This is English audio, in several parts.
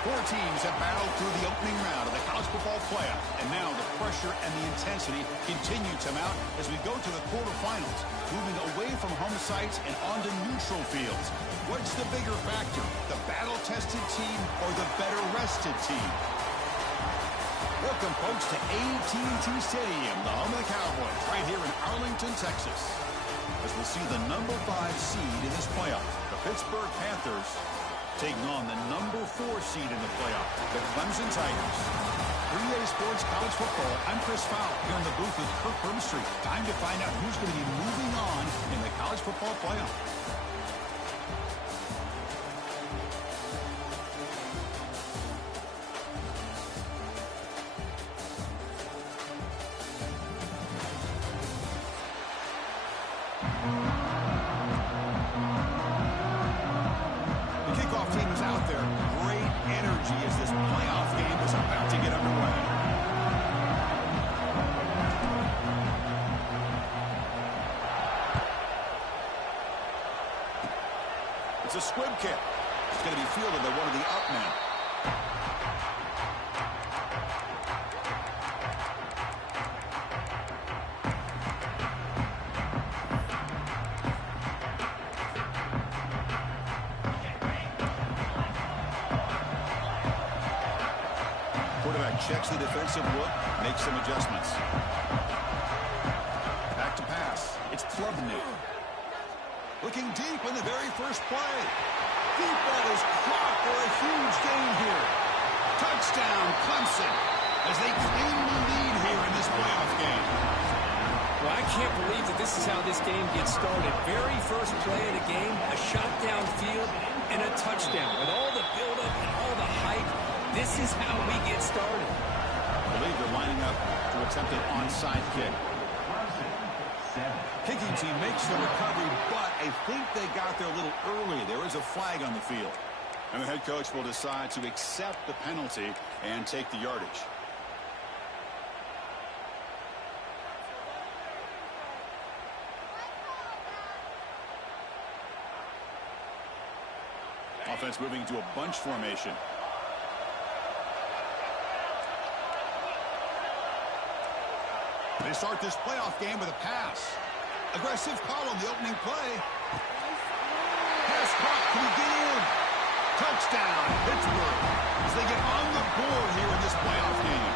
Four teams have battled through the opening round of the college football playoff, and now the pressure and the intensity continue to mount as we go to the quarterfinals, moving away from home sites and onto neutral fields. What's the bigger factor, the battle-tested team or the better-rested team? Welcome, folks, to AT&T Stadium, the home of the Cowboys, right here in Arlington, Texas, as we'll see the number 5 seed in this playoff, the Pittsburgh Panthers, taking on the number 4 seed in the playoff, the Clemson Tigers. 3A Sports College Football, I'm Chris Fowler here in the booth with Kirk Burmstreet. Time to find out who's going to be moving on in the college football playoff. It's a squib kick. It's going to be fielded by one of the up men. Quarterback checks the defensive look, makes some adjustments. Back to pass. It's Klubnik. Looking deep in the very first play. Deep ball is caught for a huge gain here. Touchdown, Clemson, as they claim the lead here in this playoff game. Well, I can't believe that this is how this game gets started. Very first play of the game, a shot downfield, and a touchdown. With all the buildup and all the hype, this is how we get started. I believe they're lining up to attempt an onside kick. Kicking team makes the recovery, but I think they got there a little early. There is a flag on the field. And the head coach will decide to accept the penalty and take the yardage. Offense moving to a bunch formation. They start this playoff game with a pass. Aggressive call on the opening play. Pass caught. Can he get in? Touchdown, Pittsburgh, as they get on the board here in this playoff game.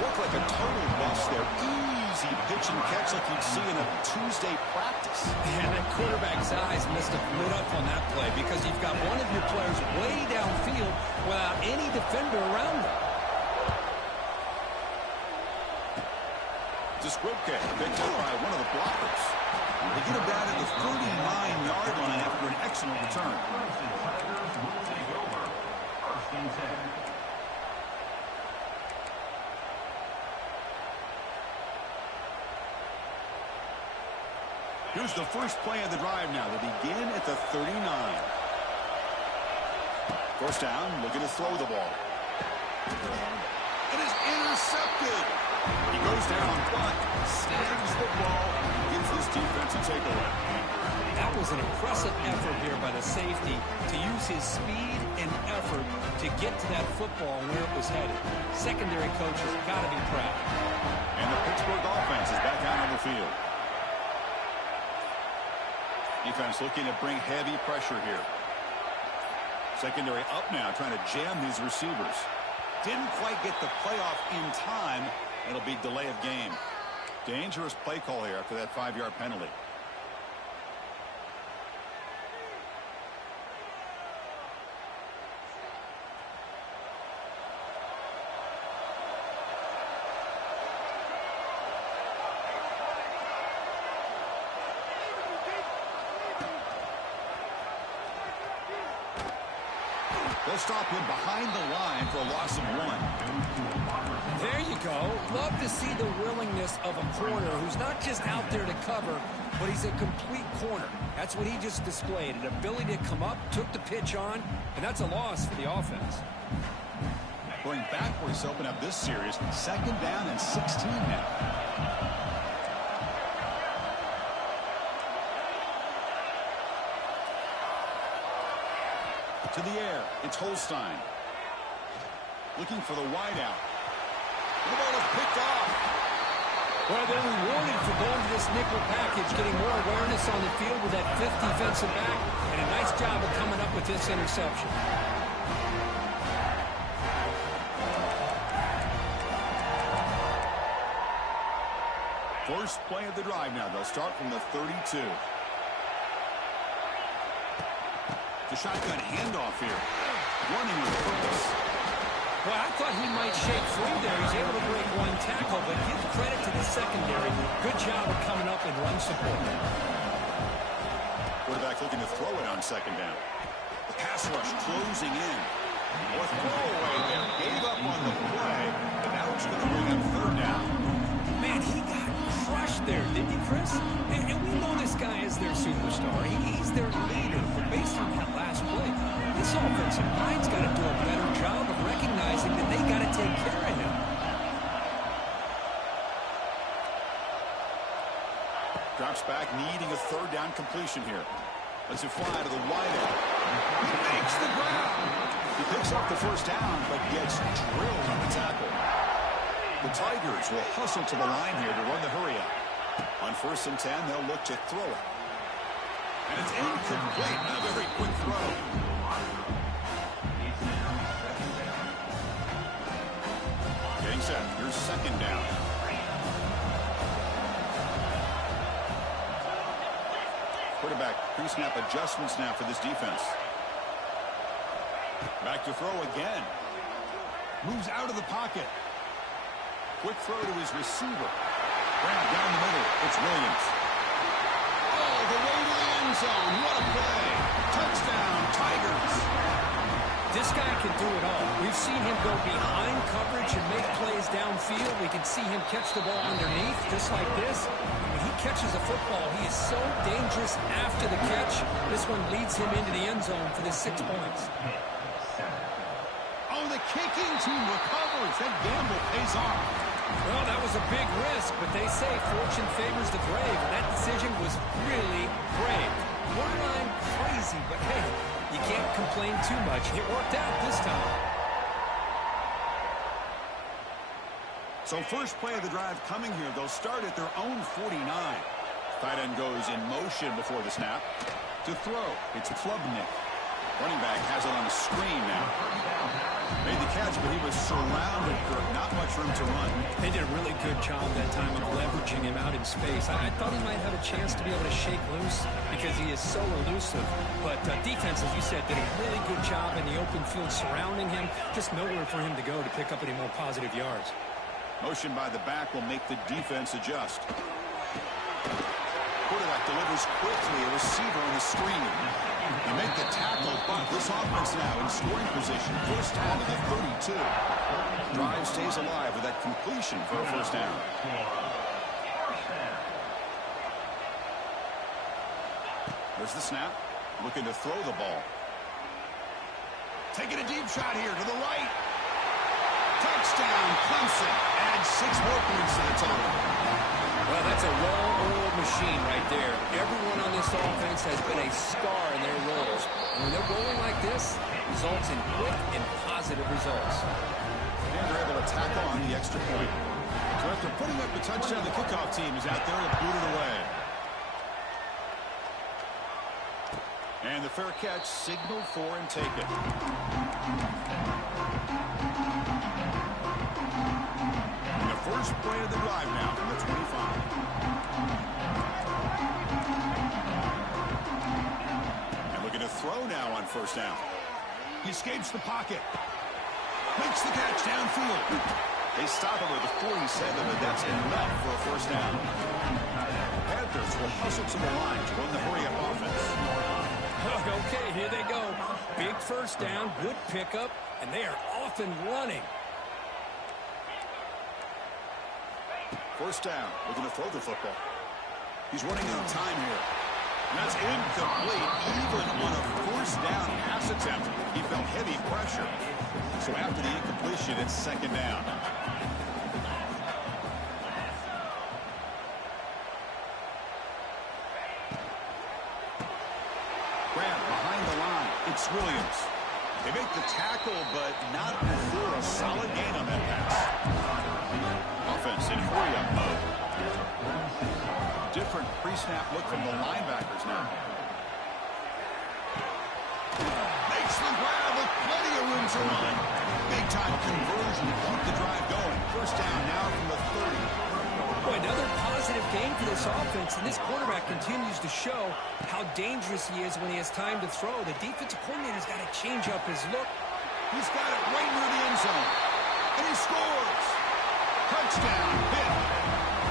Looked like a total bust there. Easy pitch and catch like you'd see in a Tuesday practice. And that quarterback's eyes must have lit up on that play because you've got one of your players way downfield without any defender around them. It's a squib kick picked up by one of the blockers. They get him down at the 39-yard line after an excellent return. Here's the first play of the drive now. They begin at the 39. First down, looking to throw the ball. It is intercepted. He goes down, but snags the ball, gives this defense a takeaway. That was an impressive effort here by the safety to use his speed and effort to get to that football where it was headed. Secondary coach has got to be proud. And the Pittsburgh offense is back out on the field. Defense looking to bring heavy pressure here. Secondary up now, trying to jam these receivers. Didn't quite get the playoff in time. It'll be delay of game. Dangerous play call here after that 5-yard penalty. They'll stop him behind the line for a loss of 1. There you go. Love to see the willingness of a corner who's not just out there to cover, but he's a complete corner. That's what he just displayed, an ability to come up, took the pitch on, and that's a loss for the offense. Going backwards to open up this series, 2nd down and 16 now. To the air. It's Holstein. Looking for the wideout. The ball is picked off. Well, they're rewarded for going to this nickel package, getting more awareness on the field with that fifth defensive back, and a nice job of coming up with this interception. First play of the drive now. They'll start from the 32. The shotgun handoff here. Running with purpose. Well, I thought he might shake free there. He's able to break one tackle, but give credit to the secondary. Good job of coming up and run support. Quarterback looking to throw it on second down. The pass rush closing in. Or throwaway there. Gave up on the play, but now it's going to bring up third down. Man, he got crushed there, didn't he, Chris? And we know this guy is their superstar. He's their leader. But based on that last play, this offensive line's got to do a better job of recognizing that they got to take care of him. Drops back, needing a third down completion here. Lets it fly to the wideout. He makes the ground. He picks up the first down, but gets drilled on the tackle. The Tigers will hustle to the line here to run the hurry-up. On 1st and 10, they'll look to throw it. And it's incomplete. A very quick throw. Getting set. Here's second down. Quarterback pre-snap adjustments now for this defense. Back to throw again. Moves out of the pocket. Quick throw to his receiver. Grab down the middle. It's Williams. Oh, the way to the end zone. What a play. Touchdown, Tigers. This guy can do it all. We've seen him go behind coverage and make plays downfield. We can see him catch the ball underneath, just like this. When he catches a football, he is so dangerous after the catch. This one leads him into the end zone for the 6 points. Oh, the kicking team recovers. That gamble pays off. Well, that was a big risk, but they say fortune favors the brave, and that decision was really brave. Borderline crazy, but hey, you can't complain too much. It worked out this time. So first play of the drive coming here. They'll start at their own 49. Tight end goes in motion before the snap. To throw, it's Klubnik. Running back has it on a screen now. Made the catch, but he was surrounded, Kirk. Not much room to run. They did a really good job that time of leveraging him out in space. I thought he might have a chance to be able to shake loose because he is so elusive. But defense, as you said, did a really good job in the open field surrounding him. Just nowhere for him to go to pick up any more positive yards. Motion by the back will make the defense adjust. Quarterback delivers quickly. A receiver on the screen. They make the tackle, but this offense now in scoring position. First down to the 32. Drive stays alive with that completion for a first down. There's the snap. Looking to throw the ball. Taking a deep shot here to the right. Touchdown, Clemson. Adds 6 more points to the total. Well, that's a well-oiled machine right there. Everyone on this offense has been a star in their roles. And when they're rolling like this, results in quick and positive results. And they're able to tack on the extra point. So after putting up the touchdown, the kickoff team is out there to boot it away. And the fair catch signaled for and taken. And the first play of the drive now from the 25. And looking to throw now on first down. He escapes the pocket. Makes the catch downfield. They stop him at the 47, but that's enough for a first down. Panthers will hustle to the line to run the hurry-up offense. Okay, here they go. Big first down, good pickup, and they are off and running. First down, looking to throw the football. He's running out of time here. And that's incomplete. Even on a first down pass attempt, he felt heavy pressure. So after the incompletion, it's second down. Grab behind the line. It's Williams. They make the tackle, but not before a solid gain on that pass. Offense in hurry-up mode. Different pre-snap look from the linebackers now. Makes the grab with plenty of room to run. Big-time conversion to keep the drive going. First down now from the 30. Boy, another positive game for this offense, and this quarterback continues to show how dangerous he is when he has time to throw. The defensive coordinator's got to change up his look. He's got it right near the end zone. And he scores. Touchdown, hit.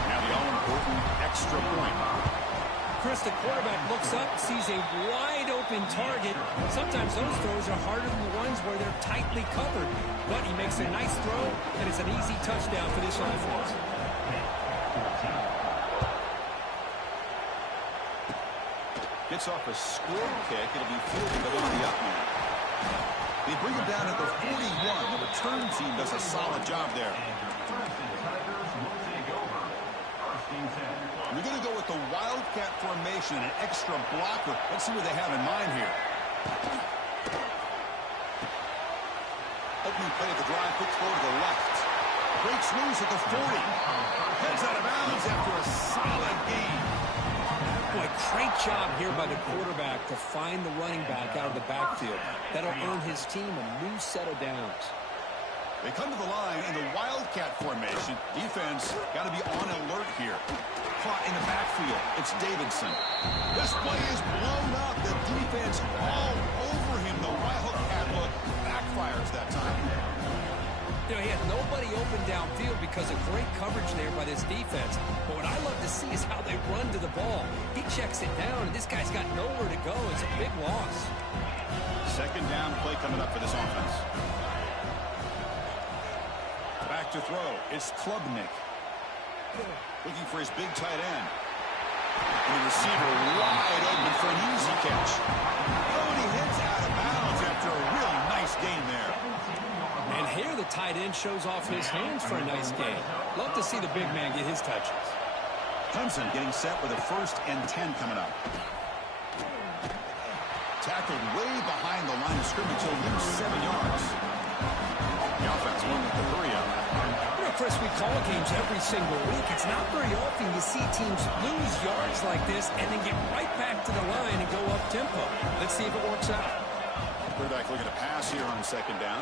Now the all-important extra point. Chris, the quarterback looks up, sees a wide-open target. Sometimes those throws are harder than the ones where they're tightly covered. But he makes a nice throw, and it's an easy touchdown for this offense. Gets off a squib kick. It'll be fielded over the up man. They bring him down at the 41. The return team does a solid job there. We're going to go with the Wildcat formation, an extra blocker. Let's see what they have in mind here. Opening play of the drive, quick throw to the left. Breaks loose at the 40. Heads out of bounds after a solid gain. Boy, great job here by the quarterback to find the running back out of the backfield. That'll earn his team a new set of downs. They come to the line in the Wildcat formation. Defense got to be on alert here. Caught in the backfield. It's Davidson. This play is blown up. The defense all over him. The Wildcat look backfires that time. You know, he had nobody open downfield because of great coverage there by this defense. But what I love to see is how they run to the ball. He checks it down, and this guy's got nowhere to go. It's a big loss. Second down play coming up for this offense. Back to throw. It's Klubnik. Looking for his big tight end. And the receiver wide open for an easy catch. Oh, and he hits out of bounds after a really nice gain there. And here the tight end shows off his hands for a nice gain. Love to see the big man get his touches. Clemson getting set with a 1st and 10 coming up. Tackled way behind the line of scrimmage. He'll lose 7 yards. The offense won with the hurry up. You know, Chris, we call games every single week. It's not very often you see teams lose yards like this and then get right back to the line and go up tempo. Let's see if it works out. Quarterback looking to pass here on 2nd down.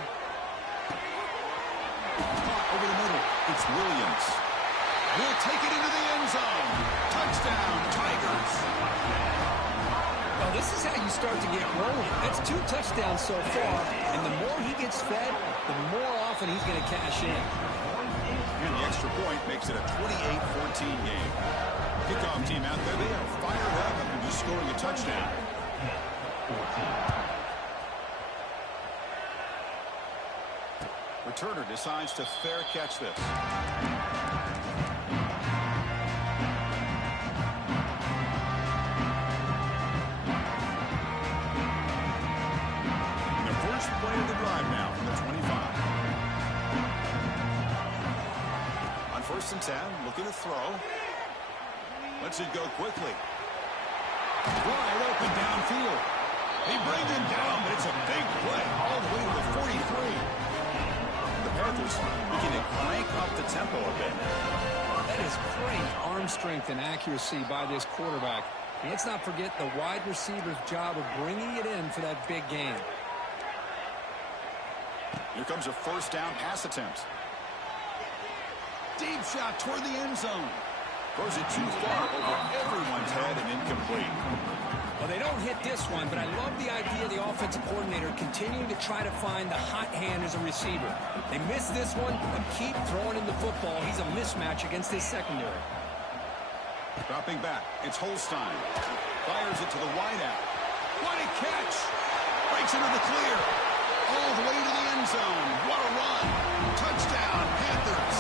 Caught over the middle. It's Williams. Will take it into the end zone. Touchdown, Tigers. Well, this is how you start to get rolling. That's 2 touchdowns so far, and the more he gets fed, the more often he's going to cash in. And the extra point makes it a 28-14 game. Kickoff team out there, they are fired up after just scoring a touchdown. Returner decides to fair catch this. First play of the drive now from the 25. On 1st and 10, looking to throw. Lets it go quickly. Wide open downfield. He brings him down, but it's a big play all the way to the 43. The Panthers looking to crank up the tempo a bit. That is great arm strength and accuracy by this quarterback. And let's not forget the wide receiver's job of bringing it in for that big game. Here comes a 1st down pass attempt. Deep shot toward the end zone. Throws it too far over everyone's head and incomplete. Well, they don't hit this one, but I love the idea of the offensive coordinator continuing to try to find the hot hand as a receiver. They miss this one, but keep throwing him the football. He's a mismatch against his secondary. Dropping back, it's Holstein. Fires it to the wideout. What a catch! Breaks into the clear. All the way to the end zone. What a run. Touchdown, Panthers.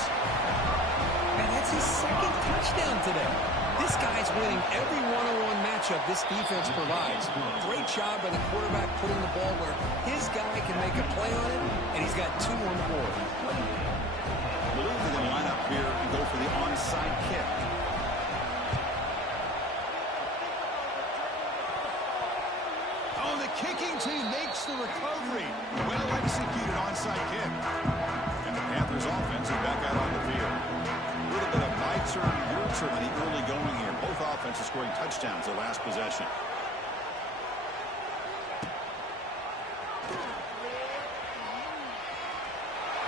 And that's his 2nd touchdown today. This guy's winning every one-on-one matchup this defense provides. Great job by the quarterback putting the ball where his guy can make a play on it, and he's got 2 on the board. I believe they're going to line up here and go for the onside kick. Oh, the kicking Opposing team makes the recovery. Well executed onside kick. And the Panthers offense is back out on the field. A little bit of my turn, your turn in the early going here. Both offenses scoring touchdowns their last possession.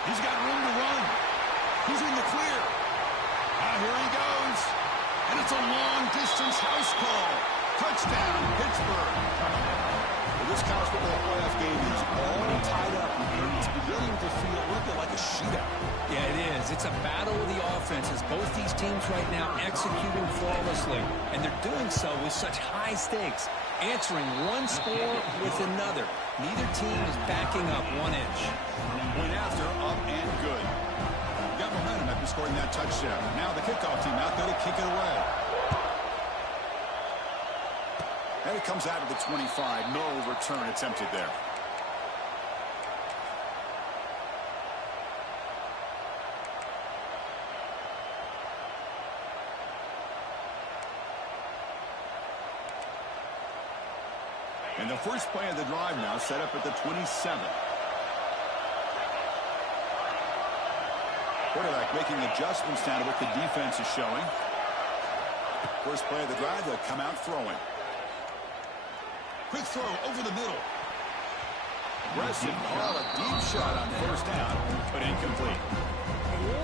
He's got room to run. He's in the clear. Here he goes. And it's a long-distance house call. Touchdown, Pittsburgh. Well, this college football playoff game is all tied up, and it's beginning to feel a little bit like a shootout. Yeah, it is. It's a battle of the offenses. Both these teams right now executing flawlessly, and they're doing so with such high stakes, answering one score with another. Neither team is backing up 1 inch. Went after, up and good. Got momentum after scoring that touchdown. Now the kickoff team out there to kick it away. And it comes out of the 25. No return attempted there. And the first play of the drive now set up at the 27. Quarterback making adjustments down to what the defense is showing. First play of the drive, they'll come out throwing. Quick throw over the middle. Aggressive call, a deep shot on first down, but incomplete.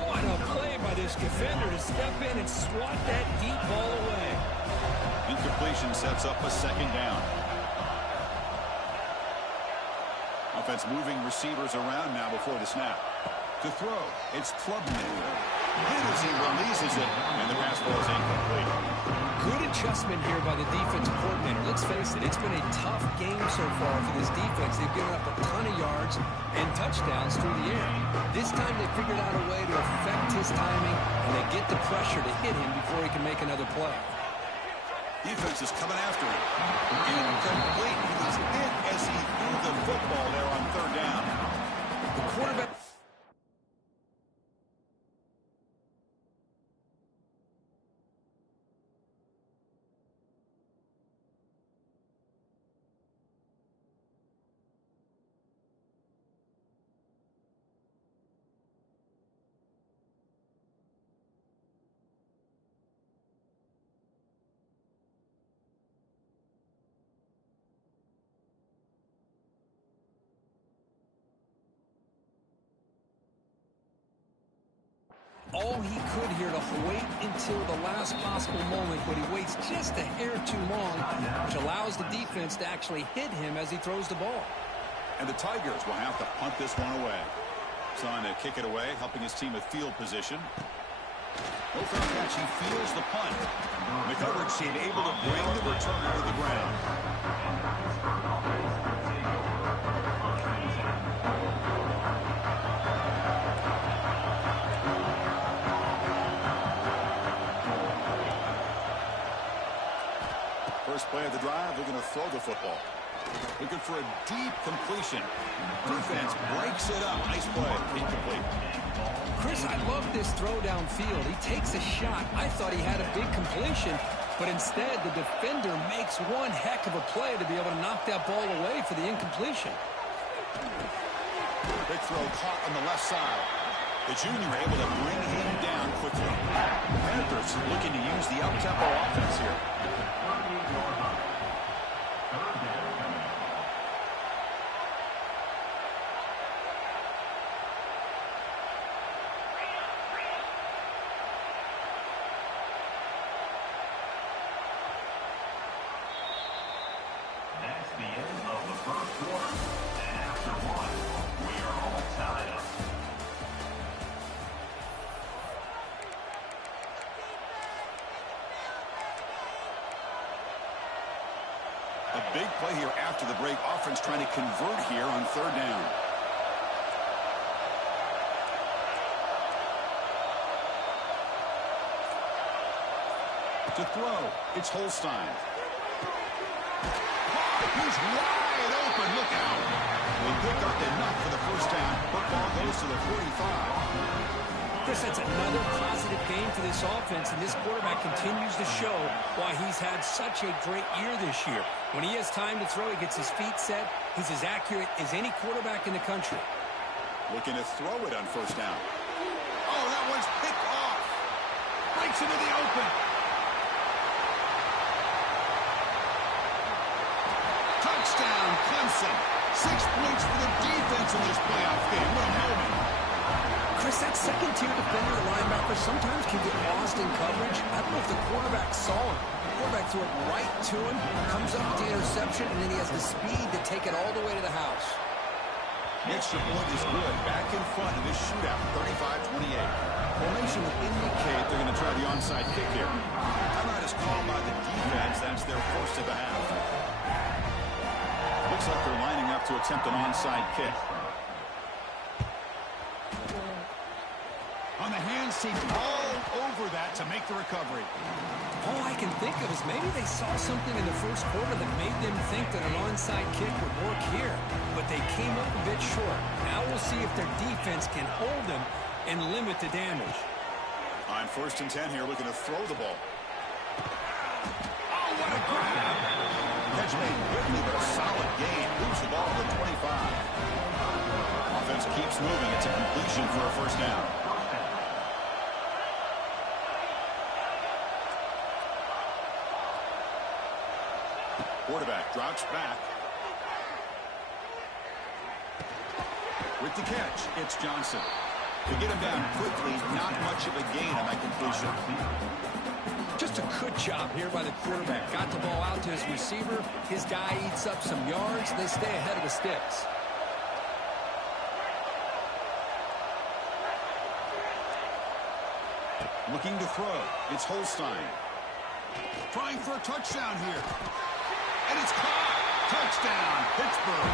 What a play by this defender to step in and swat that deep ball away. Incompletion sets up a second down. Offense moving receivers around now before the snap. To throw, it's Clubman. Hit as he releases it, and the pass ball is incomplete. Good adjustment here by the defensive coordinator. Let's face it, it's been a tough game so far for this defense. They've given up a ton of yards and touchdowns through the air. This time they figured out a way to affect his timing, and they get the pressure to hit him before he can make another play. Defense is coming after him. Incomplete. He was hit as he threw the football there on third down. The quarterback... All he could here to wait until the last possible moment, but he waits just a hair too long, which allows the defense to actually hit him as he throws the ball. And the Tigers will have to punt this one away. Trying to kick it away, helping his team with field position. No fair catch, he feels the punt. The coverage team able to bring the returner to the ground. First play of the drive, they're going to throw the football. Looking for a deep completion. Defense breaks it up. Nice play. Incomplete. Chris, I love this throw downfield. He takes a shot. I thought he had a big completion, but instead the defender makes one heck of a play to be able to knock that ball away for the incompletion. Big throw caught on the left side. The junior able to bring him down quickly. Panthers looking to use the up-tempo offense here. That's the end of the first quarter. And after one, we are all tied up. A big play here after the break. Offense trying to convert here on third down. To throw, it's Holstein. He's wide open. Look out. They pick up enough for the first down. Football goes to the 45. Chris, that's another positive game for this offense, and this quarterback continues to show why he's had such a great year this year. When he has time to throw, he gets his feet set. He's as accurate as any quarterback in the country. Looking to throw it on first down. Oh, that one's picked off. Breaks into the open. Touchdown, Clemson. 6 points for the defense in this playoff game. What a moment. Chris, that second-tier defender or linebacker sometimes can get lost in coverage. I don't know if the quarterback saw him. The quarterback threw it right to him, comes up with the interception, and then he has the speed to take it all the way to the house. The extra point is good. Back in front of this shootout, 35-28. Formation would indicate they're going to try the onside kick here. Timeout is called by the defense. That's their first of the half. Looks like they're lining up to attempt an onside kick. On the hands team, all over that to make the recovery. All I can think of is maybe they saw something in the first quarter that made them think that an onside kick would work here. But they came up a bit short. Now we'll see if their defense can hold them and limit the damage. On 1st and 10 here, looking to throw the ball. Oh, what a grab! Catch made quickly, but a solid gain. Moves the ball to the 25. Offense keeps moving. It's a completion for a first down. Quarterback drops back. With the catch, it's Johnson. To get him down quickly, not much of a gain on that completion. Just a good job here by the quarterback. Got the ball out to his receiver. His guy eats up some yards. They stay ahead of the sticks. Looking to throw. It's Holstein. Trying for a touchdown here. And it's caught. Touchdown, Pittsburgh.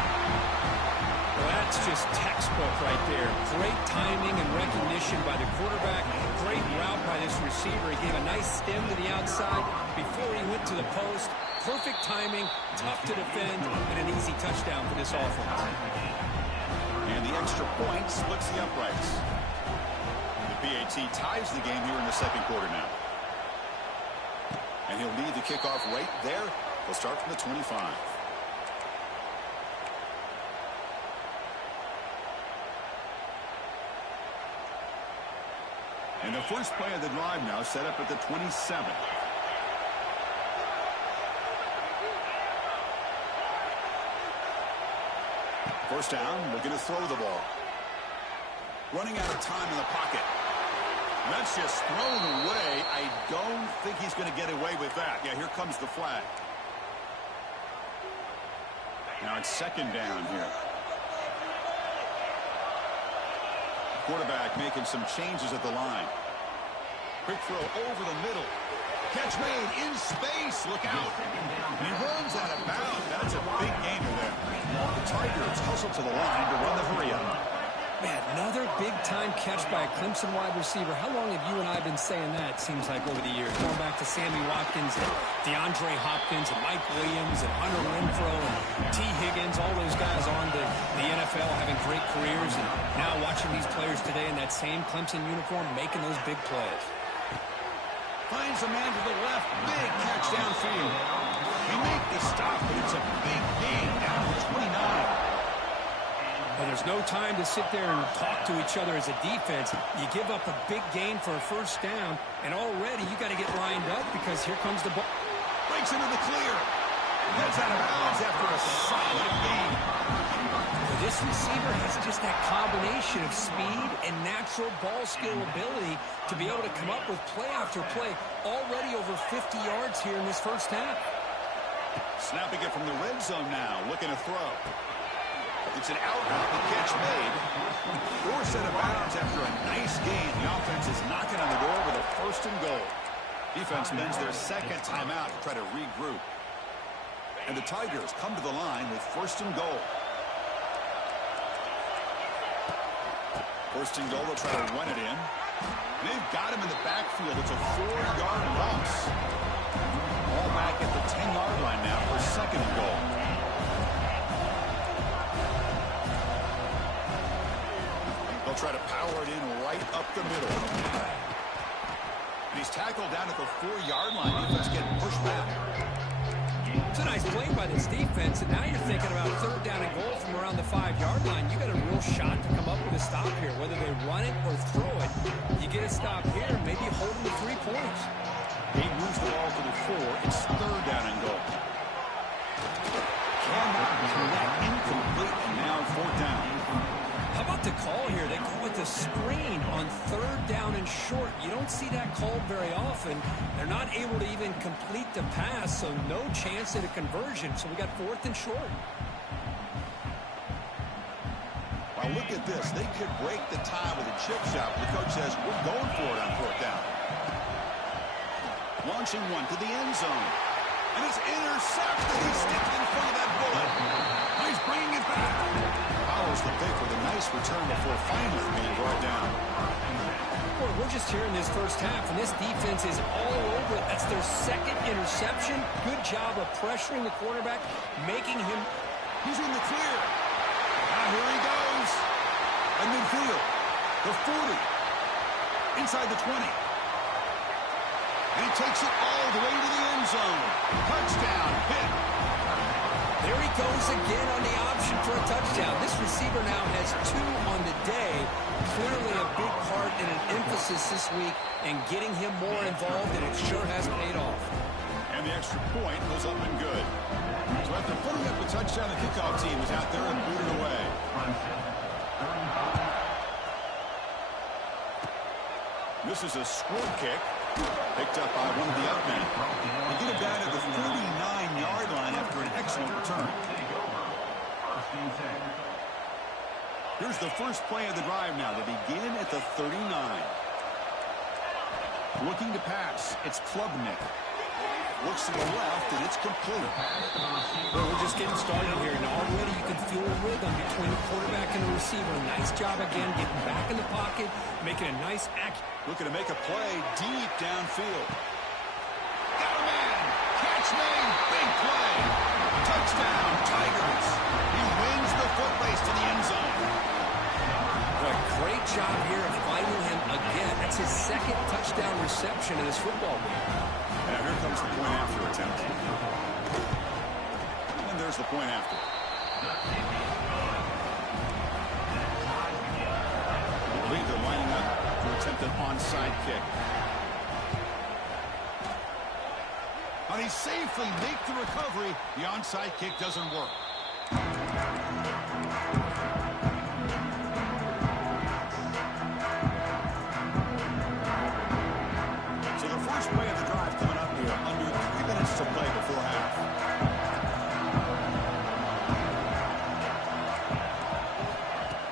Well, that's just textbook right there. Great timing and recognition by the quarterback. Great route by this receiver. He gave a nice stem to the outside before he went to the post. Perfect timing, tough to defend, and an easy touchdown for this offense. And the extra point splits the uprights. The PAT ties the game here in the second quarter now. And he'll lead the kickoff right there. They'll start from the 25. And the first play of the drive now set up at the 27. First down, looking to throw the ball. Running out of time in the pocket. That's just thrown away. I don't think he's going to get away with that. Yeah, here comes the flag. Now it's second down here. Quarterback making some changes at the line. Quick throw over the middle. Catch made in space. Look out. And he runs out of bounds. That's a big gainer there. The Tigers hustle to the line to run the hurry up. Man, another big-time catch by a Clemson wide receiver. How long have you and I been saying that, seems like, over the years? Going back to Sammy Watkins and DeAndre Hopkins and Mike Williams and Hunter Renfrow and T. Higgins, all those guys on to the NFL having great careers, and now watching these players today in that same Clemson uniform making those big plays. Finds a man to the left. Big catch downfield. He made the stop, but it's a big gain down to 29. Well, there's no time to sit there and talk to each other as a defense. You give up a big gain for a first down, and already you got to get lined up because here comes the ball. Breaks into the clear. Heads out of bounds after a solid gain. Well, this receiver has just that combination of speed and natural ball skill ability to be able to come up with play after play. Already over 50 yards here in this first half. Snapping it from the red zone now. Looking to throw. It's an out route, the catch made. Forced out of bounds after a nice gain. The offense is knocking on the door with a first and goal. Defense spends their second timeout to try to regroup. And the Tigers come to the line with first and goal. First and goal, they'll try to run it in. And they've got him in the backfield. It's a 4-yard loss. All back at the 10-yard line now for second and goal. They'll try to power it in right up the middle. And he's tackled down at the 4-yard line. Defense getting pushed back. It's a nice play by this defense, and now you're thinking about 3rd down and goal from around the 5-yard line. You got a real shot to come up with a stop here. Whether they run it or throw it, you get a stop here, maybe hold them to 3 points. He moves the ball to the 4. It's 3rd down and goal. Cannot connect, incomplete, and now 4th down. How about the call here? They call it the screen on 3rd down and short. You don't see that called very often. They're not able to even complete the pass, so no chance at a conversion. So we got 4th and short. Well, look at this. They could break the tie with a chip shot. The coach says, we're going for it on 4th down. Launching one to the end zone. And it's intercepted. He's sticking in front of that bullet. He's bringing it back. Powers the pick with a nice return before finally being brought down. Boy, we're just here in this first half, and this defense is all over it. That's their 2nd interception. Good job of pressuring the quarterback, making him. He's in the clear. Now here he goes. At midfield. The 40. Inside the 20. And he takes it all the way to the end zone. Touchdown, hit. There he goes again on the option for a touchdown. This receiver now has 2 on the day. Clearly a big part and an emphasis this week in getting him more involved, and it sure has paid off. And the extra point was up and good. So after putting up a touchdown, the kickoff team was out there and booted away. This is a squirt kick. Picked up by one of the up men. They get it down at the 39-yard line after an excellent return. Here's the first play of the drive now. They begin at the 39. Looking to pass. It's Klubnik. Looks to the left, and it's complete. Well, we're just getting started here, and already you can feel a rhythm between the quarterback and the receiver. Nice job again, getting back in the pocket, making a nice action. Looking to make a play deep downfield. Got a man. Catch made. Big play. Touchdown, Tigers. He wins the foot race to the end zone. What a great job here of finding him again. That's his 2nd touchdown reception in this football game. Now here comes the point after attempt. And there's the point after. I believe they're lining up to attempt an onside kick. And he safely makes the recovery. The onside kick doesn't work. So the first play of the drive coming up here. Under 3 minutes to play before half.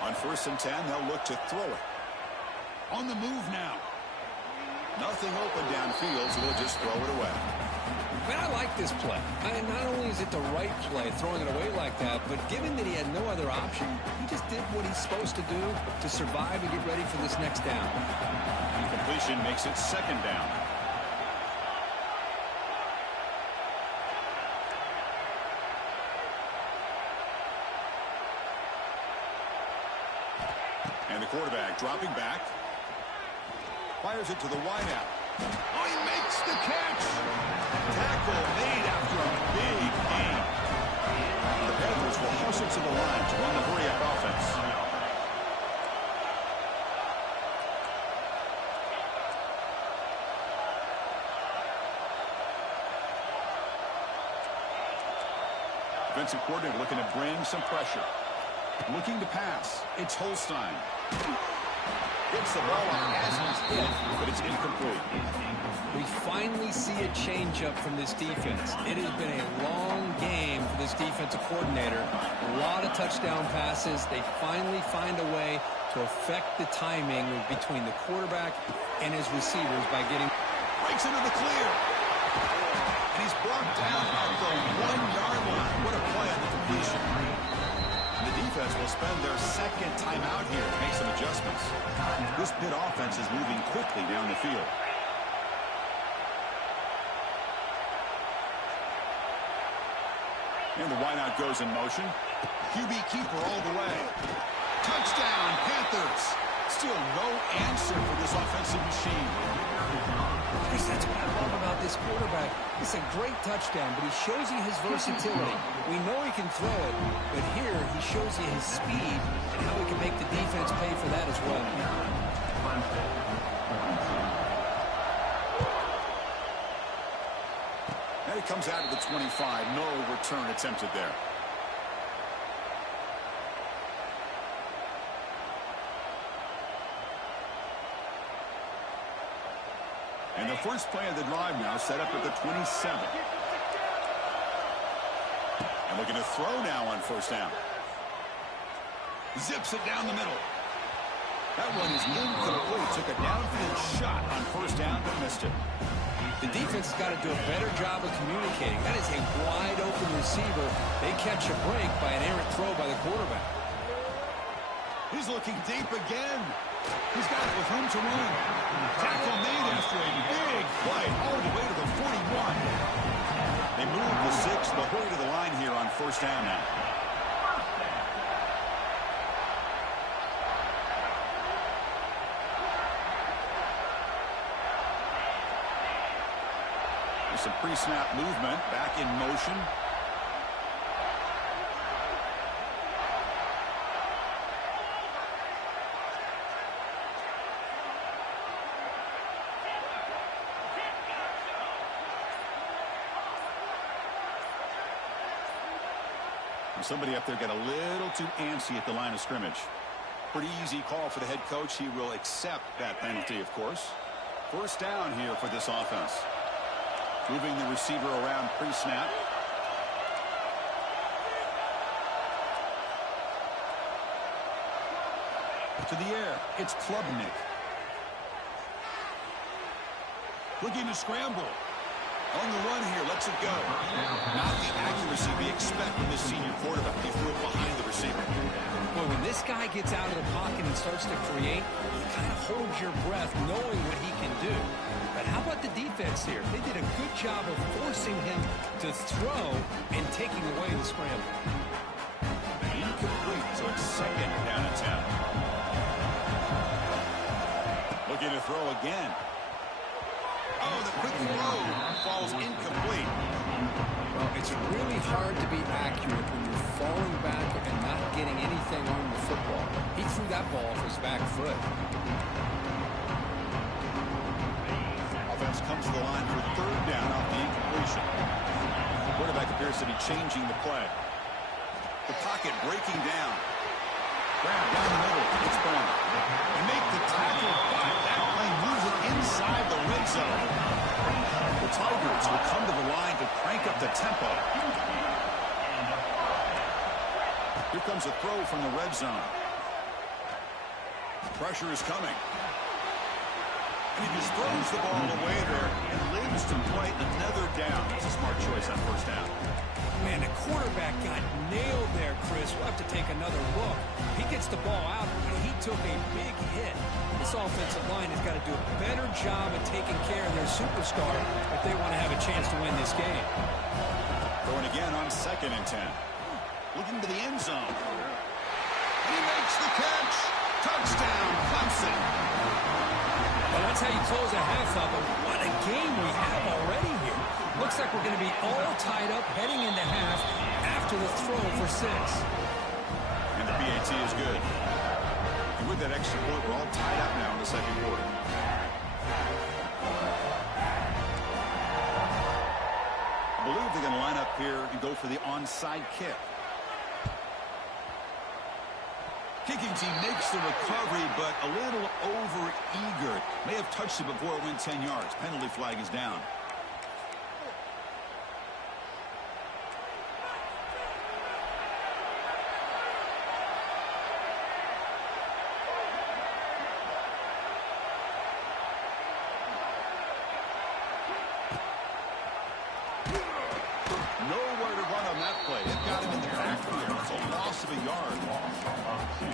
On 1st and 10, they'll look to throw it. On the move now. Nothing open downfield, so they'll just throw it away. Man, I like this play. And not only is it the right play, throwing it away like that, but given that he had no other option, he just did what he's supposed to do to survive and get ready for this next down. Incompletion makes it 2nd down. And the quarterback dropping back. Fires it to the wideout. Oh, he makes the catch. Tackle made after a big gain. The Panthers will hustle to the line to run the hurry-up offense. Defensive coordinator looking to bring some pressure. Looking to pass. It's Holstein. Gets the ball on as he's hit, but it's incomplete. We finally see a changeup from this defense. It has been a long game for this defensive coordinator. A lot of touchdown passes. They finally find a way to affect the timing between the quarterback and his receivers by getting... Breaks into the clear. And he's brought down at the 1-yard line. What a play on the completion. The defense will spend their 2nd timeout here to make some adjustments. This Pitt offense is moving quickly down the field. And the wideout goes in motion. QB keeper all the way. Touchdown, Panthers. Still no answer for this offensive machine. Chris, that's what I love about this quarterback. It's a great touchdown, but he shows you his versatility. We know he can throw it, but here he shows you his speed and how he can make the defense pay for that as well. And it comes out of the 25. No return attempted there. And the first play of the drive now set up at the 27. And looking to throw now on first down. Zips it down the middle. That one is incomplete. Took a downfield shot on first down, but missed it. The defense has got to do a better job of communicating. That is a wide-open receiver. They catch a break by an errant throw by the quarterback. He's looking deep again. He's got it with room to run. Tackle made after a big play all the way to the 41. They move the 6, the hurry to the line here on first down now. There's some pre-snap movement, back in motion. Somebody up there got a little too antsy at the line of scrimmage. Pretty easy call for the head coach. He will accept that penalty, of course. First down here for this offense. Moving the receiver around pre-snap. To the air. It's Klubnik. Looking to scramble. On the run here, lets it go. Not the accuracy we expect from this senior quarterback. He threw it behind the receiver. Boy, when this guy gets out of the pocket and starts to create, you kind of hold your breath knowing what he can do. But how about the defense here? They did a good job of forcing him to throw and taking away the scramble. Incomplete, so it's second down and 10. Looking to throw again. Oh, the quick throw falls incomplete. Well, it's really hard to be accurate when you're falling back and not getting anything on the football. He threw that ball off his back foot. Offense comes to the line for third down off the incompletion. The quarterback appears to be changing the play. The pocket breaking down. Grab down the middle. It's Brown. They make the tackle, but that play moves it inside the red zone. The Tigers will come to the line to crank up the tempo. Here comes a throw from the red zone. Pressure is coming. And he just throws the ball away there and lives to play another down. That's a smart choice on first down. Man, the quarterback got nailed there, Chris. We'll have to take another look. He gets the ball out, but he took a big hit. This offensive line has got to do a better job of taking care of their superstar if they want to have a chance to win this game. Going again on second and 10. Looking to the end zone. And he makes the catch. Touchdown, Clemson. Well, that's how you close a half of it. What a game we have already here. Looks like we're going to be all tied up heading into half after the throw for 6. And the PAT is good. And with that extra point, we're all tied up now in the second quarter. I believe they're going to line up here and go for the onside kick. Kicking team makes the recovery, but a little over-eager. May have touched it before it went 10 yards. Penalty flag is down. Nowhere to run on that play. It got him in the backfield. It's a loss of a yard.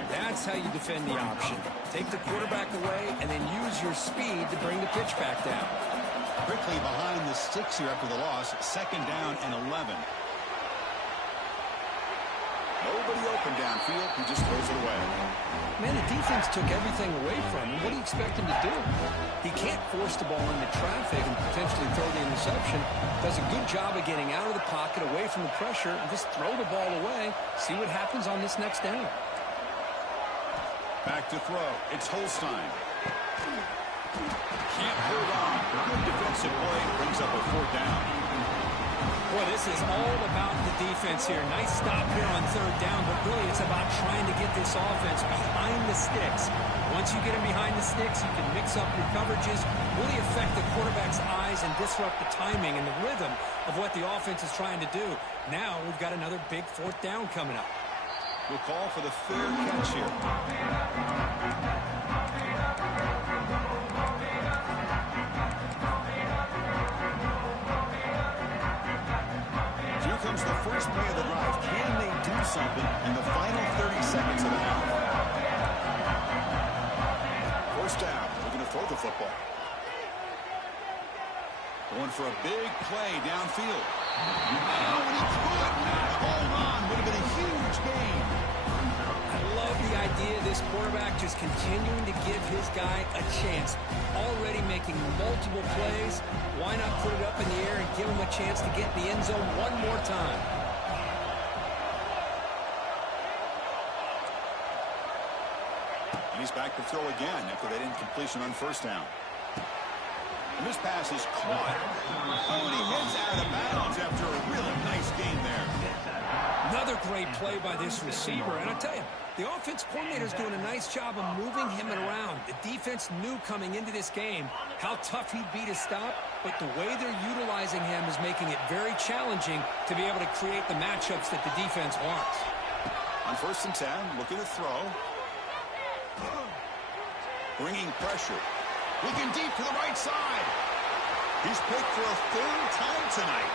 That's how you defend the option. Take the quarterback away and then use your speed to bring the pitch back down. Quickly behind the sticks here after the loss. Second down and 11. Nobody open downfield. He just throws it away. Man, the defense took everything away from him. What do you expect him to do? He can't force the ball into traffic and potentially throw the interception. Does a good job of getting out of the pocket, away from the pressure, and just throw the ball away. See what happens on this next down. Back to throw. It's Holstein. Can't hold on. Good defensive play. Brings up a 4th down. Boy, this is all about the defense here. Nice stop here on 3rd down, but really it's about trying to get this offense behind the sticks. Once you get them behind the sticks, you can mix up your coverages, really affect the quarterback's eyes and disrupt the timing and the rhythm of what the offense is trying to do. Now we've got another big 4th down coming up. We'll call for the fair catch here. Here comes the first play of the drive. Can they do something in the final 30 seconds of the half? 1st down. They're going to throw the football. Going for a big play downfield. Oh, and he could not hold on. Would have been a huge gain. I love the idea of this quarterback just continuing to give his guy a chance. Already making multiple plays. Why not put it up in the air and give him a chance to get in the end zone one more time? And he's back to throw again after that incompletion on 1st down. And this pass is caught. Oh, and he heads out of bounds after a really nice game there. Another great play by this receiver. And I tell you, the offense coordinator is doing a nice job of moving him around. The defense knew coming into this game how tough he'd be to stop, but the way they're utilizing him is making it very challenging to be able to create the matchups that the defense wants. On 1st and 10, looking to throw. Bringing pressure. Looking deep to the right side. He's picked for a 3rd time tonight.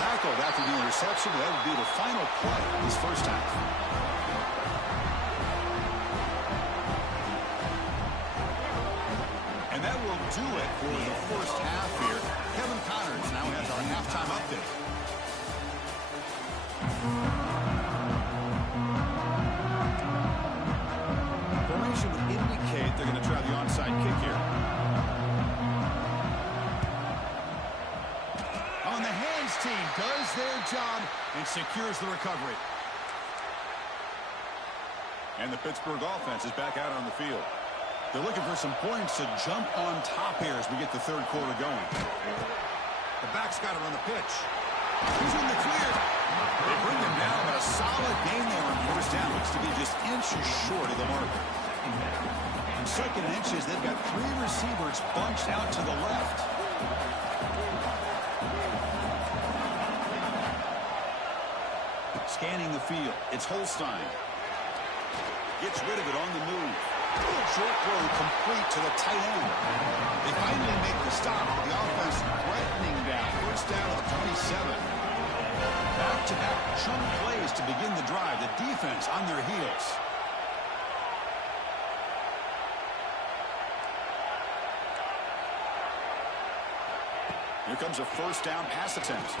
Tackled after the interception. That would be the final play of this 1st half. And that will do it for the 1st half here. Kevin Connors now has our halftime update. Formation would indicate they're going to try the onside kick here. On the hands team does their job and secures the recovery. And the Pittsburgh offense is back out on the field. They're looking for some points to jump on top here as we get the 3rd quarter going. The back's got it on the pitch. He's in the clear. They bring him down, but a solid game there on 1st down. Looks to be just inches short of the mark. On 2nd and inches, they've got 3 receivers bunched out to the left. Scanning the field. It's Holstein. Gets rid of it on the move. Short throw complete to the tight end. They finally make the stop. The offense threatening down. 1st down at the 27. Back-to-back chunk plays to begin the drive. The defense on their heels. Here comes a 1st down pass attempt.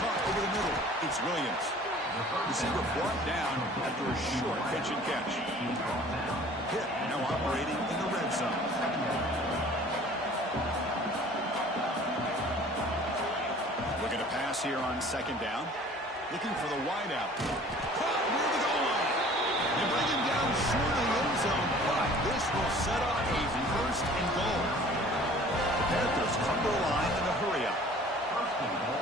Caught over the middle. It's Williams. Receiver brought down after a short pitch and catch. Pitt now operating in the red zone. Looking to pass here on 2nd down. Looking for the wideout. Caught near the goal line. They bring him down short of the end zone, but this will set up a 1st and goal. The Panthers come to the line in a hurry up. 1st and goal.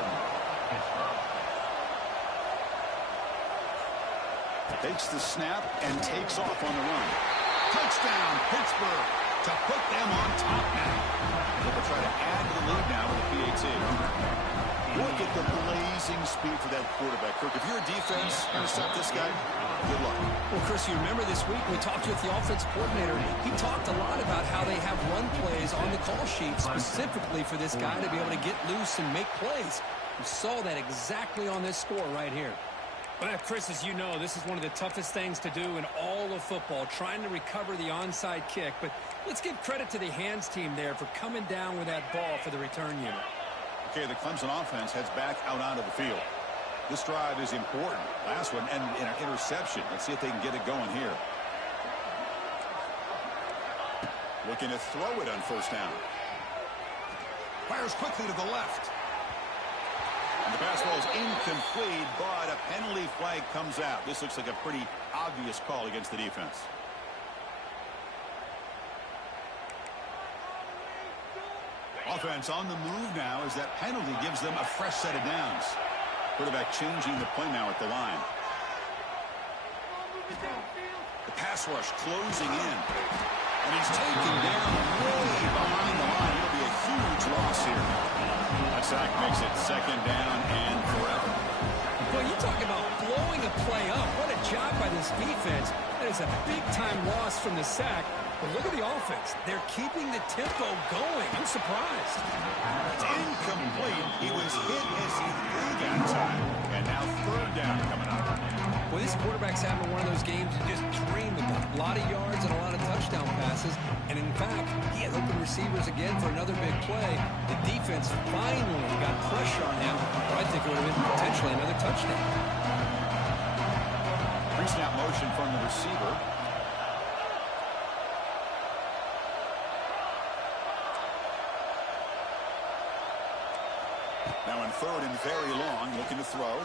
Takes the snap and takes off on the run. Touchdown, Pittsburgh, to put them on top now. They'll try to add to the lead now with a PAT. Look at the blazing speed for that quarterback. Kirk, if you're a defense, intercept this guy, good luck. Well, Chris, you remember this week we talked with the offense coordinator. He talked a lot about how they have run plays on the call sheet specifically for this guy to be able to get loose and make plays. We saw that exactly on this score right here. Well, Chris, as you know, this is one of the toughest things to do in all of football, trying to recover the onside kick. But let's give credit to the hands team there for coming down with that ball for the return unit. Okay, the Clemson offense heads back out onto the field. This drive is important. Last one ended in an interception. Let's see if they can get it going here. Looking to throw it on first down. Fires quickly to the left. And the pass ball is incomplete, but a penalty flag comes out. This looks like a pretty obvious call against the defense. Offense on the move now as that penalty gives them a fresh set of downs. Quarterback changing the play now at the line. The pass rush closing in. And he's taken down way behind the line. It'll be a huge loss here. That sack makes it second down and forever. Well, you talk about blowing a play up. What a job by this defense. That is a big-time loss from the sack. But look at the offense. They're keeping the tempo going. I'm surprised. It's incomplete. He was hit as he threw that time. And now third down coming up. Well, this quarterback's having one of those games you just dream about. A lot of yards and a lot of touchdown passes. And in fact, he had open receivers again for another big play. The defense finally got pressure on him. But I think it would have been potentially another touchdown. Pre-snap motion from the receiver. Now in third and very long, looking to throw.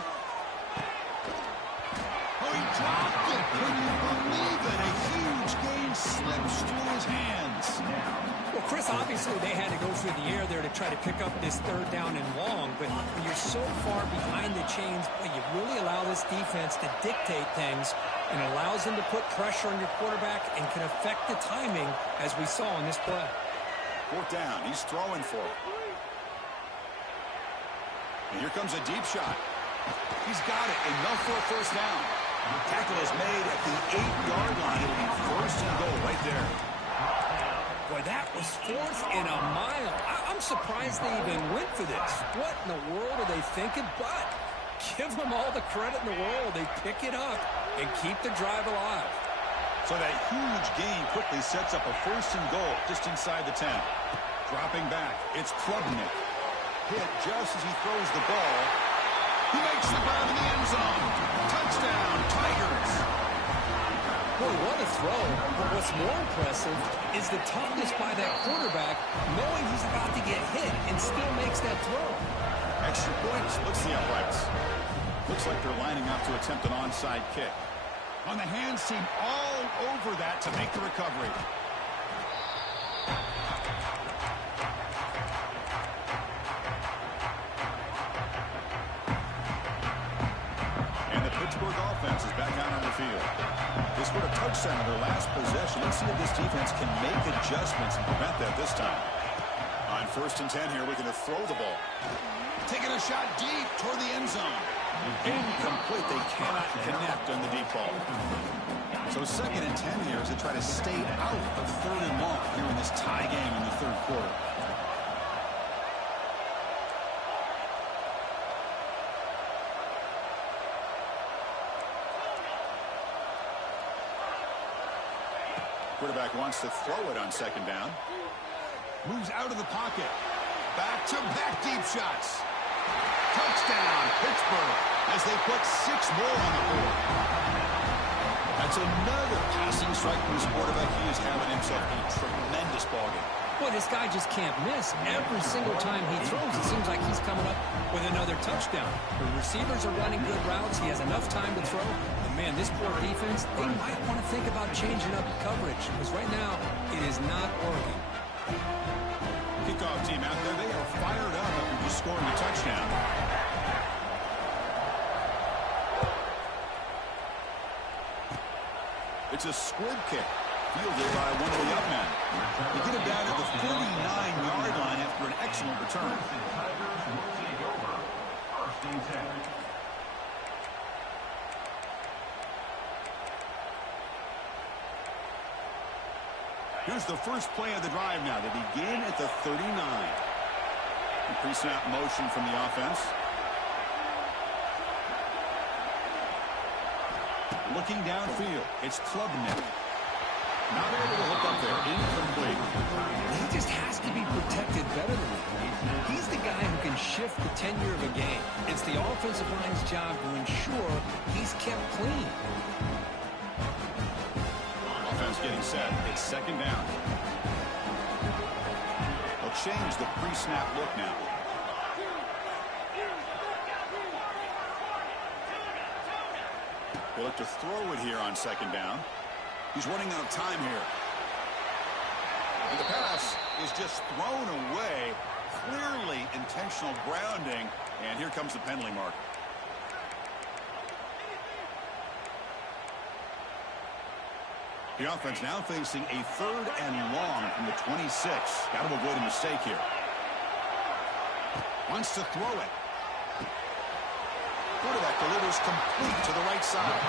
Oh, he dropped it. Can you believe it? A huge gain slips through his hands. Well, Chris, obviously they had to go through the air there to try to pick up this third down and long, but when you're so far behind the chains, well, you really allow this defense to dictate things, and it allows them to put pressure on your quarterback and can affect the timing, as we saw in this play. Fourth down. He's throwing for it. And here comes a deep shot. He's got it, enough for a first down. Tackle is made at the 8-yard line. It'll be first and goal right there. Boy, that was fourth and a mile. I'm surprised they even went for this. What in the world are they thinking? But give them all the credit in the world. They pick it up and keep the drive alive. So that huge gain quickly sets up a first and goal just inside the 10. Dropping back, it's Klubnik. Hit just as he throws the ball. He makes the grab in the end zone. Touchdown, Tigers. Boy, what a throw. But what's more impressive is the toughness by that quarterback, knowing he's about to get hit and still makes that throw. Extra points. Looks the uprights. Looks like they're lining up to attempt an onside kick. On the hands team all over that to make the recovery. Pittsburgh offense is back out on the field. They scored a touchdown in their last possession. Let's see if this defense can make adjustments and prevent that this time. On first and 10 here, we're going to throw the ball. Taking a shot deep toward the end zone. Incomplete. They cannot connect on the deep ball. So second and 10 here as they try to stay out of third and long here in this tie game in the third quarter. Quarterback wants to throw it on second down. Moves out of the pocket. Back-to-back deep shots. Touchdown, Pittsburgh, as they put 6 more on the board. That's another passing strike from his quarterback. He is having himself a tremendous ballgame. Boy, this guy just can't miss. Every single time he throws, it seems like he's coming up with another touchdown. The receivers are running good routes. He has enough time to throw. And, man, this poor defense, they might want to think about changing up coverage because right now it is not working. Kickoff team out there, they are fired up after just scoring a touchdown. It's a squib kick. Fielded by one of the up men. They get him down at the 49-yard line after an excellent return. Here's the first play of the drive now. They begin at the 39. Pre-snap motion from the offense. Looking downfield, it's Klubnik. Not able to hook up there. Incomplete. He just has to be protected better than that. He's the guy who can shift shift the tenure of a game. It's the offensive line's job to ensure he's kept clean. Offense getting set. It's second down. They'll change the pre-snap look now. They look to throw it here on second down. He's running out of time here. And the pass is just thrown away. Clearly intentional grounding. And here comes the penalty mark. The offense now facing a 3rd and long from the 26. Got to avoid a mistake here. Wants to throw it. Quarterback delivers complete to the right side.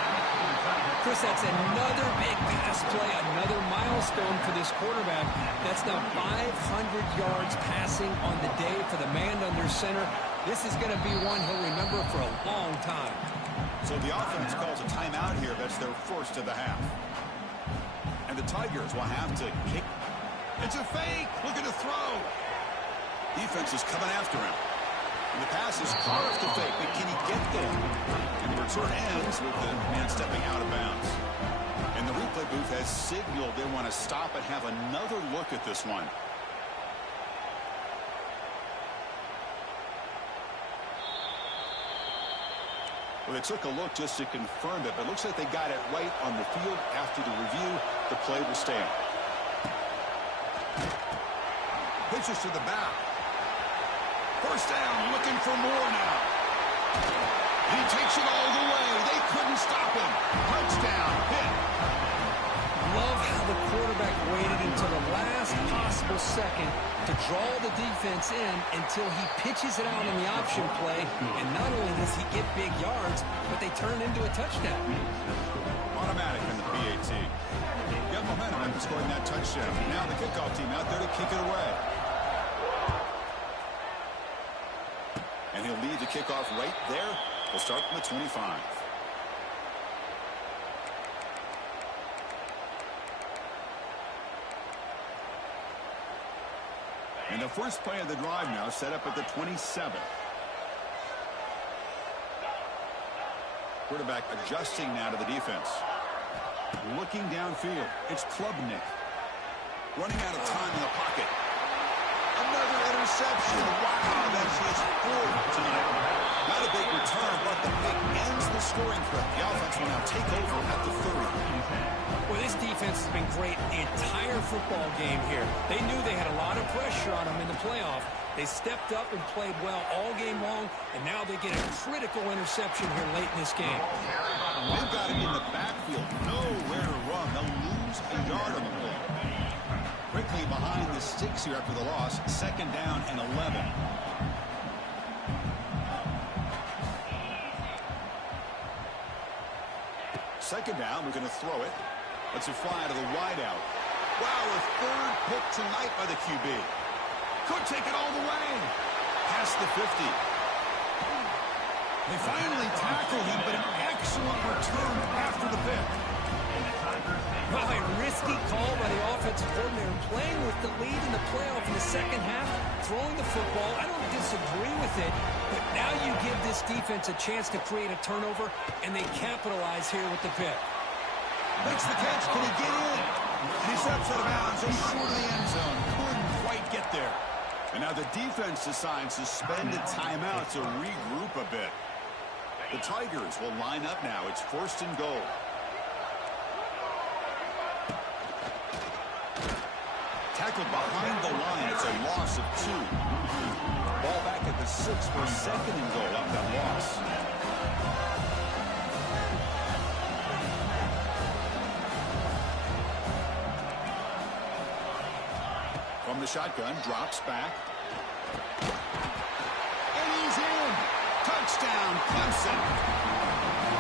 Chris, that's another big pass play, another milestone for this quarterback. That's now 500 yards passing on the day for the man under center. This is going to be one he'll remember for a long time. So the offense calls a timeout here. That's their first of the half. And the Tigers will have to kick. It's a fake. Looking to throw. Defense is coming after him. And the pass is far off the fake, but can he get there? And the return ends with the man stepping out of bounds. And the replay booth has signaled they want to stop and have another look at this one. Well, they took a look just to confirm it, but it looks like they got it right on the field. After the review, the play will stand. Pitches to the back. First down, looking for more now. And he takes it all the way. They couldn't stop him. Touchdown, hit. Love how the quarterback waited until the last possible second to draw the defense in until he pitches it out in the option play. And not only does he get big yards, but they turn into a touchdown. Automatic in the PAT. Got momentum after scoring that touchdown. Now the kickoff team out there to kick it away. And he'll lead the kickoff right there. We'll start from the 25. And the first play of the drive now set up at the 27. Quarterback adjusting now to the defense. Looking downfield. It's Klubnik. Running out of time in the pocket. Another interception. Wow, that's his 4th tonight. Not a big return, but the pick ends the scoring threat. The offense will now take over at the 30. Well, this defense has been great the entire football game here. They knew they had a lot of pressure on them in the playoff. They stepped up and played well all game long, and now they get a critical interception here late in this game. They've got it in the backfield. Nowhere to run. They'll lose a yard on the play. Quickly behind the sticks here after the loss. Second down and 11. Second down, we're going to throw it. Let's fly to the wideout. Wow, a 3rd pick tonight by the QB. Could take it all the way. Past the 50. They finally tackle him, but an excellent return after the pick. Well, a risky call by the offensive coordinator, playing with the lead in the playoff in the second half, throwing the football. I don't disagree with it, but now you give this defense a chance to create a turnover, and they capitalize here with the pick. Makes the catch. Can he get in? And he steps out of bounds just short of the end zone. Couldn't quite get there. And now the defense decides to spend a timeout to regroup a bit. The Tigers will line up now. It's 1st and goal. Tackled behind the line. It's a loss of 2. Ball back at the 6 for 2nd and goal off that loss. From the shotgun, drops back. And he's in. Touchdown, Clemson.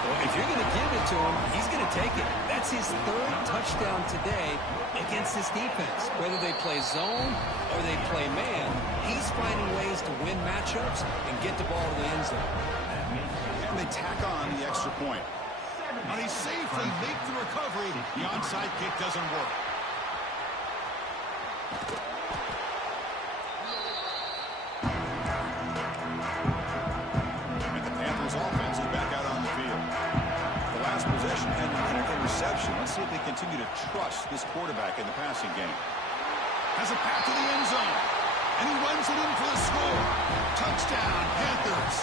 Well, if you're going to give it to him, he's going to take it. That's his 3rd touchdown today against this defense. Whether they play zone or they play man, he's finding ways to win matchups and get the ball to the end zone. And they tack on the extra point. And he safely makes the recovery. The onside kick doesn't work. interception. Let's see if they continue to trust this quarterback in the passing game. Has a path to the end zone. And he runs it in for the score. Touchdown, Panthers.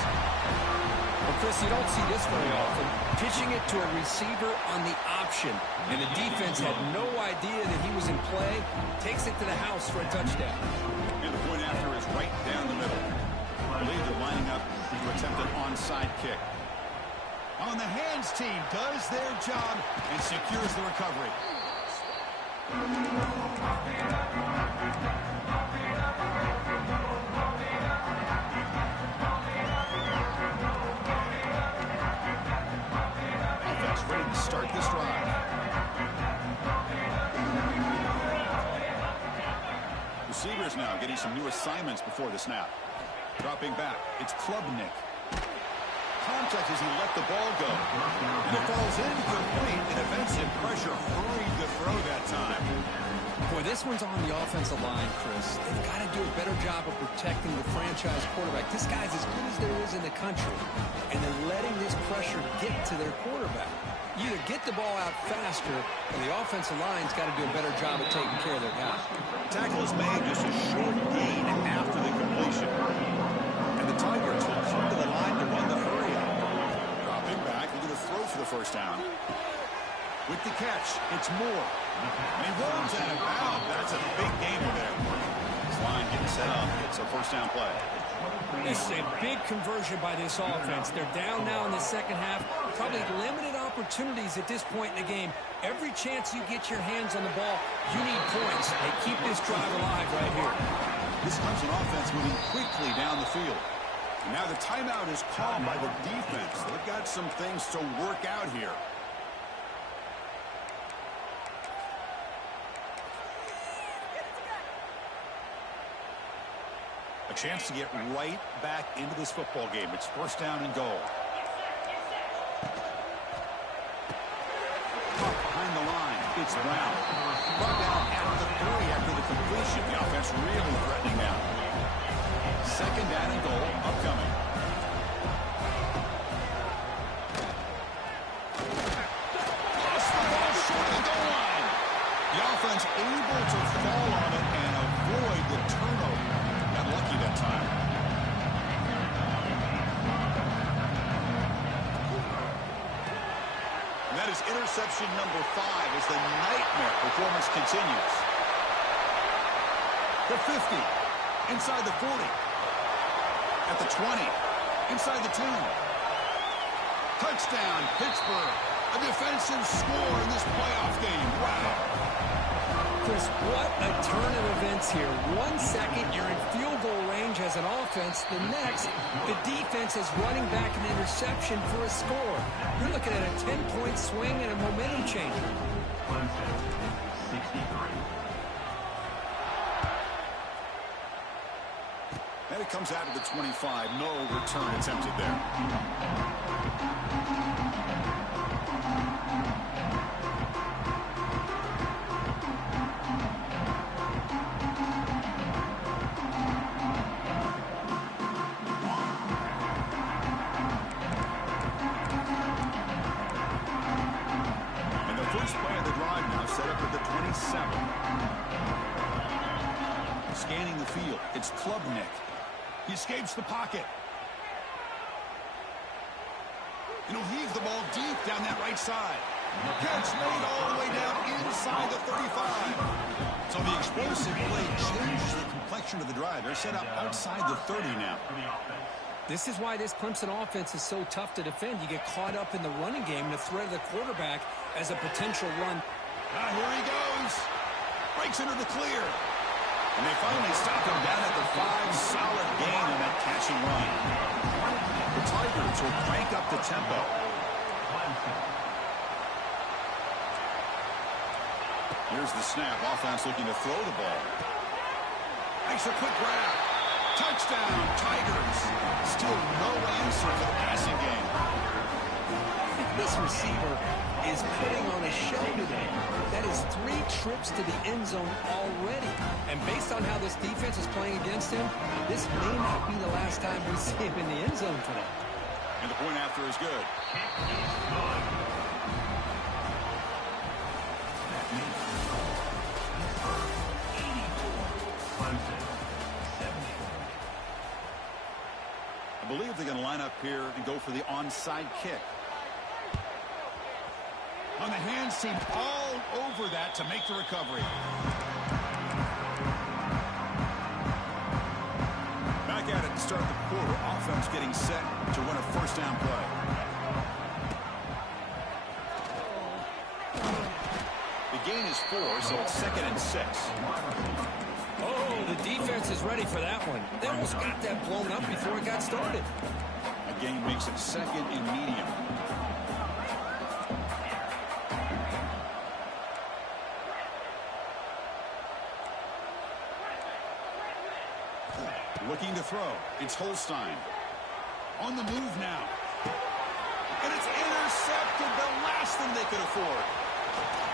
Well, Chris, you don't see this very often. Pitching it to a receiver on the option. And the defense had no idea that he was in play. Takes it to the house for a touchdown. And the point after is right down the middle. I believe they're lining up to attempt an onside kick. On the hands team does their job and secures the recovery. Offense ready to start this drive. Receivers now getting some new assignments before the snap. Dropping back, it's Klubnik. Contact as he let the ball go. And it falls incomplete. And defensive pressure hurried the throw that time. Boy, this one's on the offensive line, Chris. They've got to do a better job of protecting the franchise quarterback. This guy's as good as there is in the country. And they're letting this pressure get to their quarterback. You either get the ball out faster, or the offensive line's got to do a better job of taking care of their guy. Tackle is made just a short gain after the completion. And the Tigers will come to the line to run the hurry out. Dropping back, looking to throw for the first down. With the catch, it's Moore. And he runs out of bounds. That's a big gainer there. This line getting set up. It's a first down play. This is a big conversion by this offense. They're down now in the second half. Probably limited opportunities at this point in the game. Every chance you get your hands on the ball, you need points. They keep this drive alive right here. This comes an offense moving quickly down the field. And now the timeout is called by the defense. They've got some things to work out here. A chance to get right back into this football game. It's first down and goal. Caught behind the line. It's Brown. Brought down at the 3 after the completion. The offense really threatening now. Second down and goal upcoming. Lost the ball short of the goal line. The offense able to fall on it and avoid the turnover. Got lucky that time. And that is interception number 5 as the nightmare performance continues. The 50, inside the 40, at the 20, inside the 10. Touchdown, Pittsburgh. A defensive score in this playoff game. Wow. Chris, what a turn of events here. 1 second, you're in field goal range as an offense. The next, the defense is running back an interception for a score. You're looking at a 10-point swing and a momentum changer. And it comes out of the 25. No return attempted there. Scanning the field, it's Klubnik. He escapes the pocket. And he'll heave the ball deep down that right side. Catch made all the way down inside the 35. So the explosive play changes the complexion of the drive. They're set up outside the 30 now. This is why this Clemson offense is so tough to defend. You get caught up in the running game, the threat of the quarterback as a potential run. Here he goes. Breaks into the clear. And they finally stop him down at the 5. Solid gain on that catching run. The Tigers will crank up the tempo. Here's the snap. Offense looking to throw the ball. Makes a quick grab. Touchdown, Tigers. Still no answer for the passing game. This receiver is putting on a show today. That is 3 trips to the end zone already. And based on how this defense is playing against him, this may not be the last time we see him in the end zone today. And the point after is good. I believe they're going to line up here and go for the onside kick. On the hands team all over that to make the recovery. Back at it to start the quarter. Offense getting set to run a first down play. The gain is 4, so it's 2nd and 6. Oh, the defense is ready for that one. They almost got that blown up before it got started. A gain makes it 2nd and medium. Looking to throw. It's Holstein. On the move now. And it's intercepted. The last thing they could afford.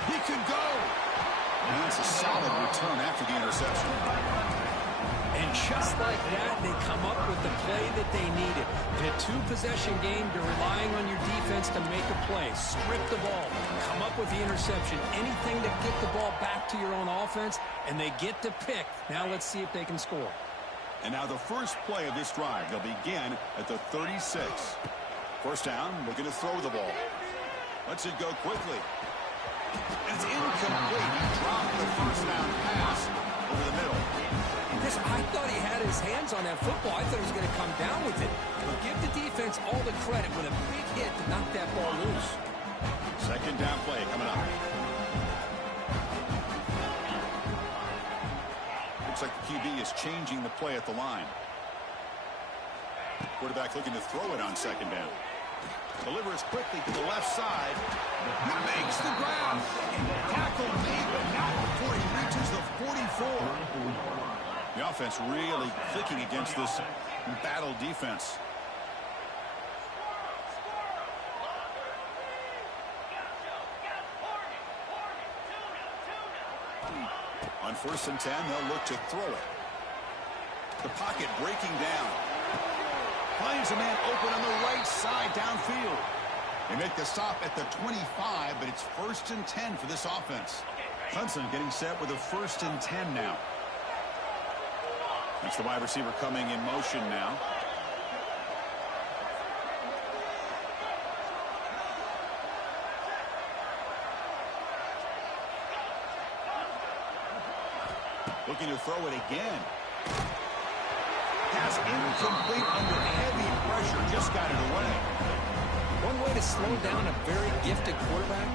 He could go. And that's a solid return after the interception. And just like that, they come up with the play that they needed. In a two-possession game, you're relying on your defense to make a play. Strip the ball. Come up with the interception. Anything to get the ball back to your own offense, and they get to pick. Now let's see if they can score. And now the first play of this drive. They'll begin at the 36. First down, looking to throw the ball. Lets it go quickly. And it's incomplete. He dropped the first down pass over the middle. Chris, I thought he had his hands on that football. I thought he was going to come down with it. But give the defense all the credit with a big hit to knock that ball loose. Second down play coming up. Looks like the QB is changing the play at the line. Quarterback looking to throw it on second down. Delivers quickly to the left side. He makes the grab. Tackle made, but not before he reaches the 44. The offense really clicking against this battle defense. On 1st and 10, they'll look to throw it. The pocket breaking down. Finds a man open on the right side downfield. They make the stop at the 25, but it's 1st and 10 for this offense. Hudson getting set with a 1st and 10 now. That's the wide receiver coming in motion now. Looking to throw it again. Pass incomplete under heavy pressure. Just got it away. One way to slow down a very gifted quarterback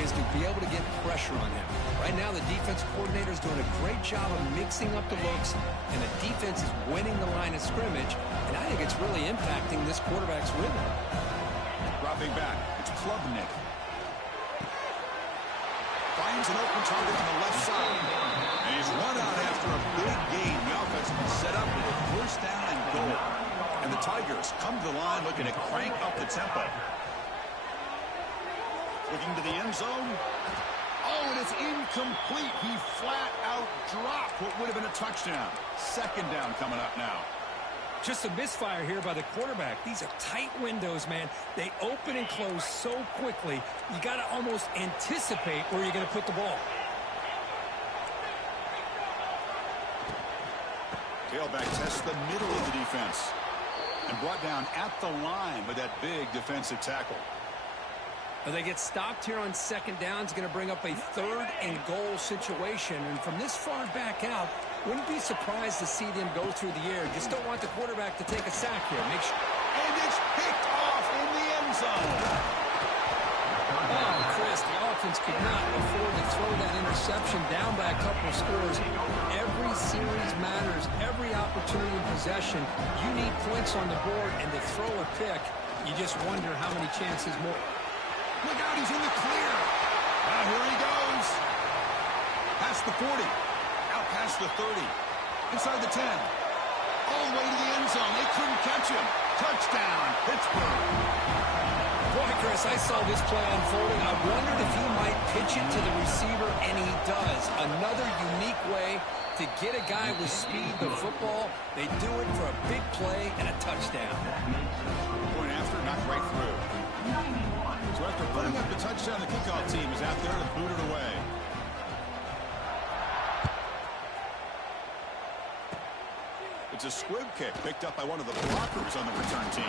is to be able to get pressure on him. Right now, the defense coordinator is doing a great job of mixing up the looks, and the defense is winning the line of scrimmage, and I think it's really impacting this quarterback's rhythm. Dropping back, it's Klubnik. Finds an open target on the left side, and he's run out after a big gain. The offense is set up with a 1st down and goal. And the Tigers come to the line looking to crank up the tempo. Looking to the end zone. Oh, and it's incomplete. He flat out dropped what would have been a touchdown. 2nd down coming up now. Just a misfire here by the quarterback. These are tight windows, man. They open and close so quickly. You got to almost anticipate where you're going to put the ball. Tailback tests the middle of the defense. And brought down at the line with that big defensive tackle. Well, they get stopped here on 2nd down. It's going to bring up a 3rd and goal situation. And from this far back out, wouldn't be surprised to see them go through the air. Just don't want the quarterback to take a sack here. Make sure. And it's picked off in the end zone. Oh, Chris, the offense could not afford to throw that interception down by a couple of scores. Every series matters. Every opportunity in possession. You need points on the board, and to throw a pick, you just wonder how many chances more. Look out, he's in the clear. Now here he goes. Past the 40. Out past the 30. Inside the 10. All the way to the end zone. They couldn't catch him. Touchdown, Pittsburgh. Boy, Chris, I saw this play unfolding. I wondered if he might pitch it to the receiver, and he does. Another unique way to get a guy with speed the football. They do it for a big play and a touchdown. Point after, knocked right through. So after putting up the touchdown, the kickoff team is out there to boot it away. The It's a squib kick picked up by one of the blockers on the return team.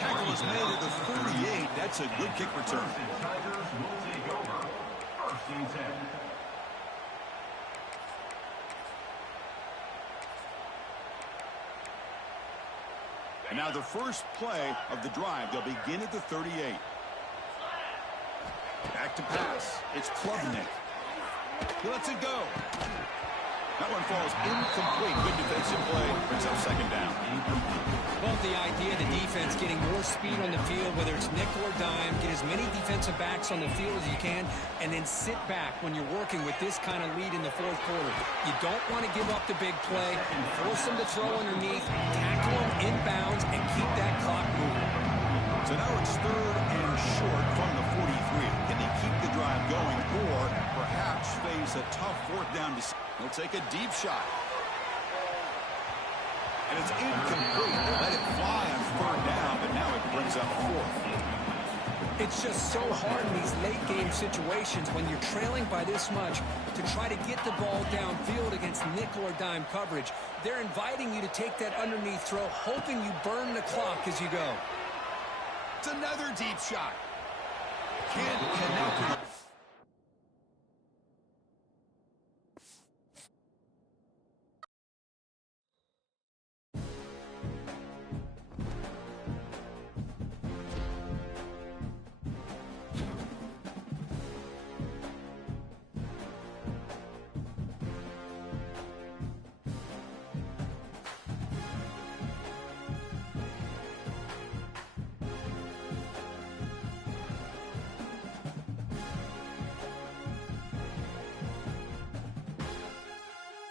Tackle is made at the 38. That's a good kick return. Tigers will take over. First and 10. And now the first play of the drive. They'll begin at the 38. Back to pass. It's Klubnik. He lets it go. That one falls incomplete. Good defensive play. Brings up second down. Well, the idea of the defense getting more speed on the field, whether it's nickel or dime, get as many defensive backs on the field as you can, and then sit back when you're working with this kind of lead in the fourth quarter. You don't want to give up the big play. Force them to throw underneath, tackle them inbounds, and keep that clock moving. So now it's third and short from the 43. Can they keep the drive going or perhaps face a tough fourth down? They'll take a deep shot. And it's incomplete. They let it fly on third down, but now it brings up fourth. It's just so hard in these late game situations when you're trailing by this much to try to get the ball downfield against nickel or dime coverage. They're inviting you to take that underneath throw, hoping you burn the clock as you go. It's another deep shot. Can't connect with it.